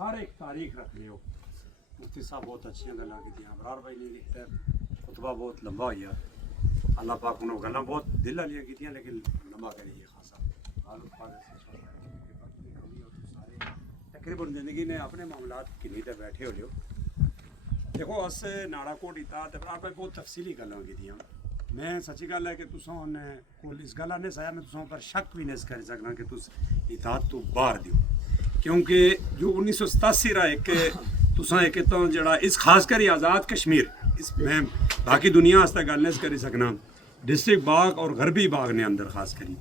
سارے ایک تاریخ رکھ لیو. مفتی صاحب بہت اچھی گلاں کی ابرار بھائی نے لکھتا ہے خطبہ بہت لمبا ہوا. اللہ پاک انہوں گلاں بہت دل والیاں کی لیکن لمبا کریے خاصا. تقریباً زندگی نے اپنے معاملات کی نیتے بیٹھے ہو لیو. دیکھو اس ناڑا کوٹ اطاعت ابرار بھائی بہت تفصیلی گلاں کی. میں سچی گل ہے کہ تساں نے کول اس گلا نے سایا میں تساں پر شک بھی نہیں کر سکنا کہ تس اطاعت تو باہر دیو, کیونکہ جو 1987 را ایک تساں ایک تو جڑا اس خاص کر آزاد کشمیر اس میں باقی دنیا واسطے گل نہیں کری سکنا. ڈسٹرکٹ باغ اور غربی باغ نے اندر خاص کری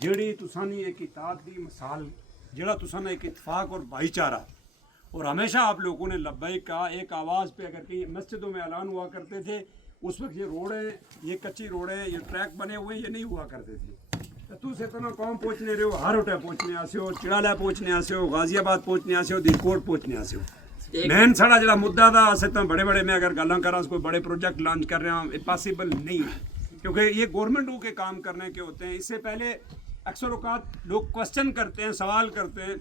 جڑی تساں نے ایک اطاعت دی مثال, جڑا تساں نے ایک اتفاق اور بھائی چارہ, اور ہمیشہ آپ لوگوں نے لبیک کا ایک آواز پہ اگر کہیں مسجدوں میں اعلان ہوا کرتے تھے اس وقت یہ روڈیں, یہ کچی روڈیں, یہ ٹریک بنے ہوئے یہ نہیں ہوا کرتے تھے. تو سے اتنا قوم پہنچنے رہے ہو, ہر اٹھے پہنچنے آسے ہو, چڑالہ پہنچنے آسے ہو, غازی آباد پہنچنے آسے ہو, دلکوٹ پہنچنے آسے ہو. مین ساڑا جڑا مدعا تھا اسے تو بڑے بڑے میں اگر گلاں کراں کوئی بڑے پروجیکٹ لانچ کر رہے ہیں پاسبل نہیں ہے, کیونکہ یہ گورنمنٹوں کے کام کرنے کے ہوتے ہیں. اس سے پہلے اکثر اوقات لوگ کوسچن کرتے ہیں, سوال کرتے ہیں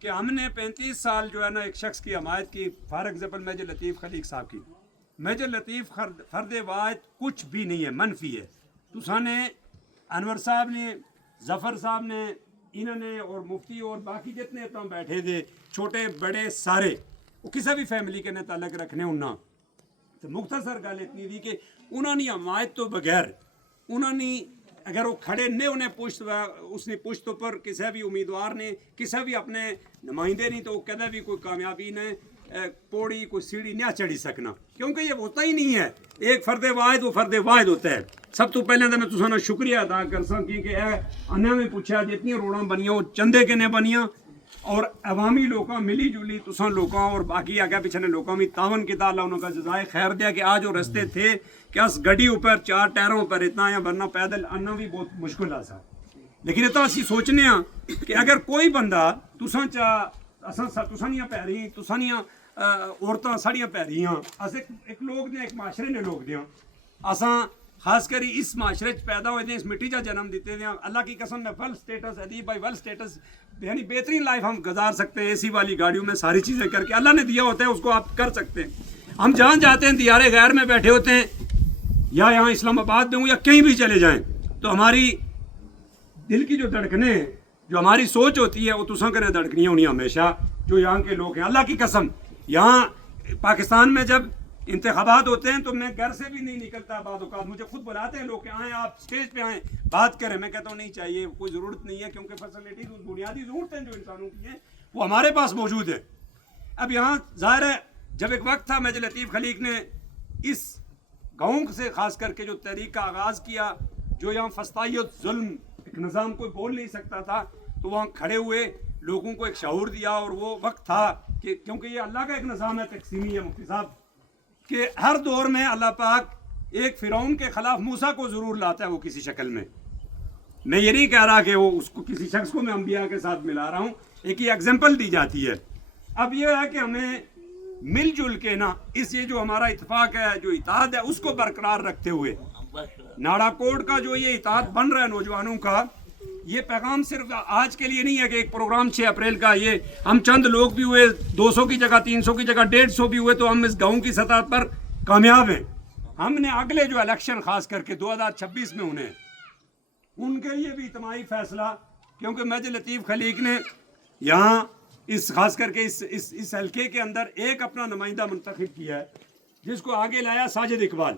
کہ ہم نے 35 سال جو ہے نا ایک شخص کی حمایت کی, فار ایگزامپل میجر لطیف خلیق صاحب کی. میجر لطیف فرد واحد کچھ بھی نہیں ہے, منفی ہے. تساں نے انور صاحب نے, ظفر صاحب نے, انہوں نے اور مفتی اور باقی جتنے تو بیٹھے تھے چھوٹے بڑے سارے وہ کسی بھی فیملی کے نے تعلق رکھنے ہونا. تو مختصر گل اتنی تھی کہ انہوں نے حمایت تو بغیر انہوں نے اگر وہ کھڑے نہیں انہیں پشت اس نے پشت پر کسی بھی امیدوار نے کسی بھی اپنے نمائندے نہیں تو وہ کہتا بھی کوئی کامیابی نے پوڑی کوئی سیڑھی نہ چڑھی سکنا, کیونکہ یہ ہوتا ہی نہیں ہے. ایک فرد واحد وہ فرد واحد ہوتا ہے. سب تو پہلے تو میں تساں شکریہ ادا کر ساں کہ انہیں میں پوچھا جتنی روڑاں بنیاں وہ چندے کے نے بنیاں اور عوامی لوگاں ملی جلی تساں لوگاں اور باقی آگے پیچھے لوگوں میں تعاون کیتا, اللہ انہوں کا جزائے خیر دیا کہ آج وہ رستے تھے کہ اس گڈی اوپر 4 ٹائروں پر اتنا یا ورنہ پیدل آنا بھی بہت مشکل آسا. لیکن اتنا اسی سوچنے ہیں کہ اگر کوئی بندہ تساں تسانیاں پیری تسانیاں عورتاں ساڑیاں پیریاں اس ایک لوگ نے ایک معاشرے نے لوگ دیاں اساں خاص کری اس معاشرے پیدا ہوئے تھے, اس مٹی کا جنم دیتے تھے. اللہ کی قسم میں ول سٹیٹس ادیب بھائی ول سٹیٹس یعنی بہترین لائف ہم گزار سکتے ہیں اے سی والی گاڑیوں میں ساری چیزیں کر کے. اللہ نے دیا ہوتا ہے اس کو آپ کر سکتے ہیں. ہم جہاں جاتے ہیں دیار غیر میں بیٹھے ہوتے ہیں یا یہاں اسلام آباد میں ہوں یا کہیں بھی چلے جائیں تو ہماری دل کی جو دھڑکنیں ہیں جو ہماری سوچ ہوتی ہے وہ تساں کریں دھڑکنیاں ہونی ہمیشہ جو یہاں کے لوگ ہیں. اللہ کی قسم یہاں پاکستان میں جب انتخابات ہوتے ہیں تو میں گھر سے بھی نہیں نکلتا. بعض اوقات مجھے خود بلاتے ہیں لوگ کہ آئیں آپ اسٹیج پہ آئیں بات کریں. میں کہتا ہوں نہیں چاہیے, کوئی ضرورت نہیں ہے, کیونکہ فیسلٹیز بنیادی ضرورتیں جو انسانوں کی ہیں وہ ہمارے پاس موجود ہے. اب یہاں ظاہر ہے جب ایک وقت تھا میجر لطیف خلیق نے اس گاؤں سے خاص کر کے جو تحریک کا آغاز کیا, جو یہاں فسطائیت ظلم ایک نظام کوئی بول نہیں سکتا تھا تو وہاں کھڑے ہوئے لوگوں کو ایک شعور دیا. اور وہ وقت تھا کہ کیونکہ یہ اللہ کا ایک نظام ہے تقسیمی ہے مفتی صاحب کہ ہر دور میں اللہ پاک ایک فرعون کے خلاف موسیٰ کو ضرور لاتا ہے وہ کسی شکل میں. میں یہ نہیں کہہ رہا کہ وہ اس کو کسی شخص کو میں انبیاء کے ساتھ ملا رہا ہوں, ایک یہ ایگزامپل دی جاتی ہے. اب یہ ہے کہ ہمیں مل جل کے نا اس یہ جو ہمارا اتفاق ہے جو اتحاد ہے اس کو برقرار رکھتے ہوئے ناڑا کوٹ کا جو یہ اتحاد بن رہا ہے نوجوانوں کا, یہ پیغام صرف آج کے لیے نہیں ہے کہ ایک پروگرام 6 اپریل کا یہ ہم چند لوگ بھی ہوئے 200 کی جگہ 300 کی جگہ 150 بھی ہوئے تو ہم اس گاؤں کی سطح پر کامیاب ہیں. ہم نے اگلے جو الیکشن خاص کر کے 2026 میں انہیں ان کے لیے بھی اجتماعی فیصلہ, کیونکہ میجر لطیف خلیق نے یہاں اس خاص کر کے اس حلقے کے اندر ایک اپنا نمائندہ منتخب کیا ہے جس کو آگے لایا ساجد اقبال.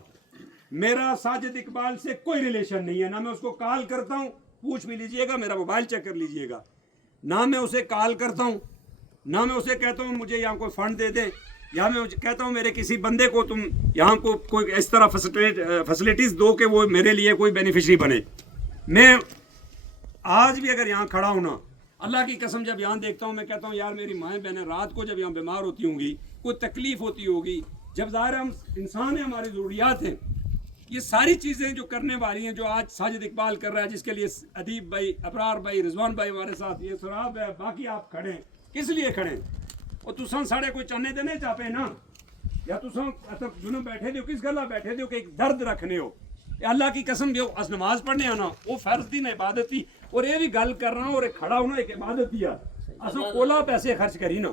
میرا ساجد اقبال سے کوئی ریلیشن نہیں ہے, نہ میں اس کو کال کرتا ہوں, پوچھ بھی لیجئے گا, میرا موبائل چیک کر لیجئے گا, نہ میں اسے کال کرتا ہوں, نہ میں اسے کہتا ہوں مجھے یہاں کوئی فنڈ دے دیں, یا میں کہتا ہوں میرے کسی بندے کو تم یہاں کو کوئی اس طرح فیسلٹیز دو کہ وہ میرے لیے کوئی بینیفیشری بنے. میں آج بھی اگر یہاں کھڑا ہوں نا اللہ کی قسم جب یہاں دیکھتا ہوں میں کہتا ہوں یار میری مائیں بہنیں رات کو جب یہاں بیمار ہوتی ہوں گی, کوئی تکلیف ہوتی ہوگی, جب ظاہر ہم انسان ہیں ہماری ضروریات ہیں, یہ ساری چیزیں جو کرنے والی ہیں جو آج ساجد اقبال کر رہا ہے جس کے لیے ادیب بھائی, ابرار بھائی, رضوان بھائی ہمارے ساتھ, یہ سراب ہے, باقی آپ کھڑے ہیں کس لیے کھڑے ہیں؟ اور تساں ساڑے کوئی چاہنے دینے چاہتے ہیں نا, یا تساں جنہوں بیٹھے دیو کس گلا بیٹھے دیو کہ ایک درد رکھنے ہو. اللہ کی قسم دیو اس نماز پڑھنے آنا وہ فرض دی نہ عبادت تھی, اور یہ بھی گل کر رہا ہوں اور ایک کھڑا ہونا ایک عبادت دیا. اساں کولا پیسے خرچ کری نا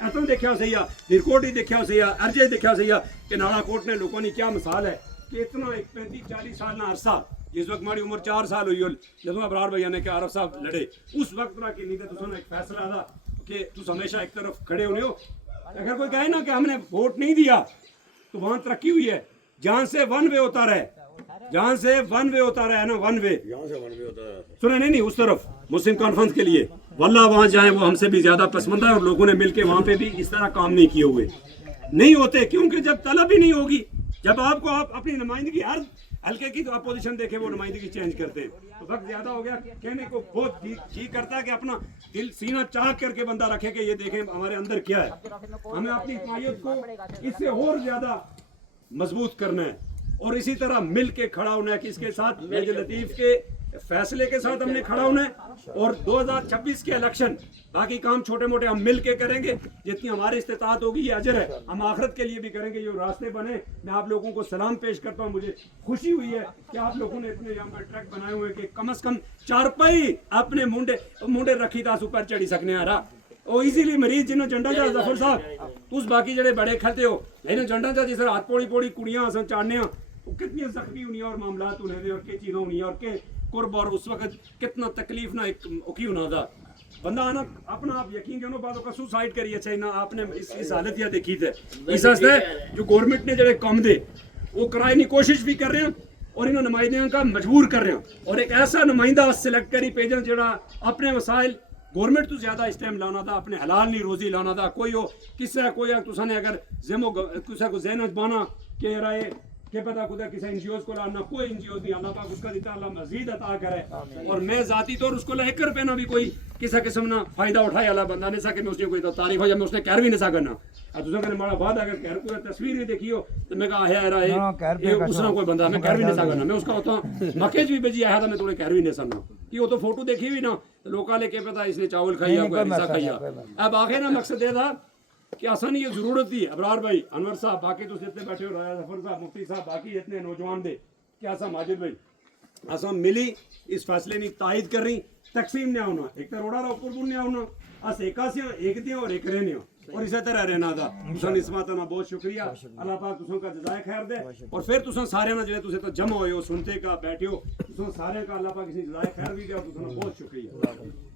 ایتھن دیکھا سہی ہے نرکوٹ ہی دیکھا سہی ہے ارجے دیکھا سہی ہے کہ ناڑا کوٹ نے لوگوں نے کیا مثال ہے کہ اتنا ایک 35-40 سال نہ عرصہ جس وقت ہماری عمر 4 سال ہوئی جدوں ابرار بھائی نے کہ عارف صاحب لڑے اس وقت نہ کہ نہیں تو ایک فیصلہ تھا کہ تم ہمیشہ ایک طرف کھڑے ہونے ہو اگر کوئی کہے نا کہ ہم نے ووٹ نہیں دیا تو وہاں ترقی ہوئی ہے جہاں سے ون وے ہوتا رہے جہاں سے ون وے ہوتا رہے نا ون وے سنے نہیں اس طرف مسلم کانفرنس کے لیے واللہ وہاں جائیں وہ ہم سے بھی زیادہ پسماندہ ہے اور لوگوں نے مل کے وہاں پہ بھی اس طرح کام نہیں کیے ہوئے نہیں ہوتے کیونکہ جب طلب ہی نہیں ہوگی جب آپ کو آپ اپنی نمائندگی ہر ہلکے کی تو اپوزیشن دیکھے وہ نمائندگی چینج کرتے ہیں تو وقت زیادہ ہو گیا کہنے کو بہت جی کرتا ہے کہ اپنا دل سینہ چاک کر کے بندہ رکھے کہ یہ دیکھیں ہمارے اندر کیا ہے ہمیں اپنی اجتماعیت کو اس سے اور زیادہ مضبوط کرنا ہے اور اسی طرح مل کے کھڑا ہونا ہے کہ اس کے ساتھ میجر لطیف کے فیصلے کے ساتھ ہم نے کھڑا ہونا ہے اور 2026 کے الیکشن باقی کام چھوٹے موٹے ہم مل کے کریں گے جتنی ہماری استطاعت ہوگی یہ اجر ہے ہم آخرت کے لیے بھی کریں گے یہ راستے بنے میں آپ لوگوں کو سلام پیش کرتا ہوں مجھے خوشی ہوئی ہے کہ آپ لوگوں نے اتنے یہاں پر ٹریک بنائے ہوئے کہ کم از کم چارپائی اپنے منڈے رکھی تھا اوپر چڑھی سکنے آ رہا وہ ایزیلی مریض جنہوں جنڈا جا ظفر صاحب اس باقی جڑے بڑے کھلتے ہو انہوں جنڈا جا جس ہاتھ پوڑی پوڑی کڑیاں اساں چاڑنے ہیں وہ کتنی زخمی ہونی اور معاملات ہونے دے اور کی چیزیں ہونی اور کہ قرب اور اس وقت کتنا تکلیف نہ ایک اوکی ہونا تھا بندہ آنا اپنا آپ یقین کرو بعضوں کا سوسائڈ کری اچھا نا آپ نے اس حالت یہ دیکھی تھے اس واسطے جو گورنمنٹ نے جڑے کام دے وہ کرائے کی کوشش بھی کر رہے ہیں اور انہوں نمائندوں کا مجبور کر رہے ہیں اور ایک ایسا نمائندہ سلیکٹ کری پیجن جڑا اپنے وسائل گورنمنٹ تو زیادہ اس ٹائم لانا تھا اپنے حلال نہیں روزی لانا تھا کوئی ہو کس سے کوئی تسا نے اگر زمو کسا کو ذہن بانا کہ رائے کہ پتہ خدا کسی این جی اوز کو لانا کوئی این جی اوز نہیں اللہ پاک اس کا دیتا اللہ مزید عطا کرے اور میں ذاتی طور اس کو لے کر پہ نہ بھی کوئی کسی قسم نہ فائدہ اٹھائے اللہ بندہ نے سا کہ میں اس نے کوئی تعریف ہو یا میں اس نے کہر بھی نہیں سا کرنا اب دوسرا کہ ہمارا بعد اگر کہر کوئی تصویر ہی دیکھی ہو تو میں کہا ہے رہا اس طرح کوئی بندہ میں کہر بھی نہیں سا کرنا میں اس کا ہوتا ہوں مکیج بھی بجی آیا تھا میں تھوڑے کہر بھی نہیں سننا کہ وہ تو فوٹو دیکھی ہوئی نا لوکا لے کے پتا اس نے چاول کھایا کوئی حصہ کھایا اب آخر نا مقصد یہ تھا کہ آسانی یہ ضرورت تھی ابرار بھائی انور صاحب باقی تو جتنے بیٹھے ہو راجہ ظفر صاحب مفتی صاحب باقی اتنے نوجوان دے کیا سا ماجد بھائی آسان ملی اس فیصلے نے تائید کر رہی تقسیم نے ہونا ایک روڑا رو پور نے ہونا اس ایکا سے ایک دیا اور ایک رہنے اور اسی طرح رہنا تھا تساں اس بات نا بہت شکریہ اللہ پاک تساں کا جزائے خیر دے اور پھر تساں سارے نا جڑے تسے تو جمع ہوئے ہو سنتے کا بیٹھے ہو تساں سارے کا اللہ پاک کسی جزائے خیر بھی دے اور تساں بہت شکریہ